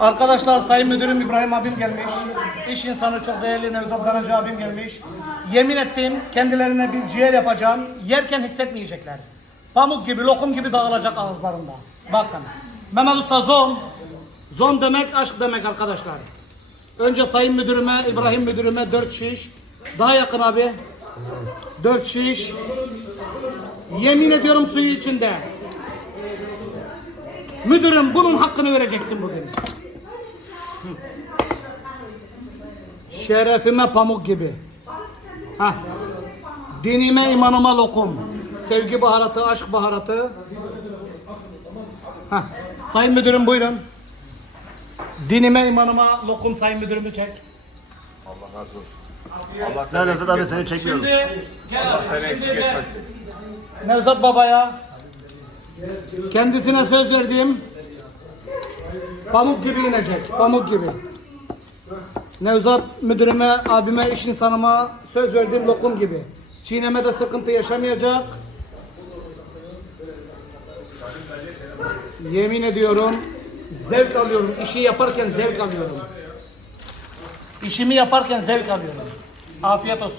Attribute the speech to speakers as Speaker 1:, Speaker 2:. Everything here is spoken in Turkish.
Speaker 1: Arkadaşlar Sayın Müdürüm İbrahim abim gelmiş. İş insanı çok değerli Nevzat Karaca abim gelmiş. Yemin ettim kendilerine bir ciğer yapacağım. Yerken hissetmeyecekler. Pamuk gibi, lokum gibi dağılacak ağızlarında. Bakın. Mehmet Usta zon. Zon demek aşk demek arkadaşlar. Önce Sayın Müdürüme, İbrahim Müdürüme 4 şiş. Daha yakın abi. 4 şiş. Yemin ediyorum suyu içinde. Müdürüm bunun hakkını vereceksin bugün. Şerefime pamuk gibi. Hah. Dinime imanıma lokum. Sevgi baharatı, aşk baharatı. Hah. Sayın müdürüm buyurun. Dinime imanıma lokum sayın müdürümü çek.
Speaker 2: Ben Nevzat abi seni çekiyorum.
Speaker 1: Şimdi gel abi. Şimdi de Nevzat Baba'ya kendisine söz verdiğim pamuk gibi inecek. Pamuk gibi. Nevzat müdürüme, abime, iş insanıma söz verdiğim lokum gibi. Çiğnemede sıkıntı yaşamayacak. Yemin ediyorum zevk alıyorum. İşi yaparken zevk alıyorum. İşimi yaparken zevk alıyorum. Afiyet olsun.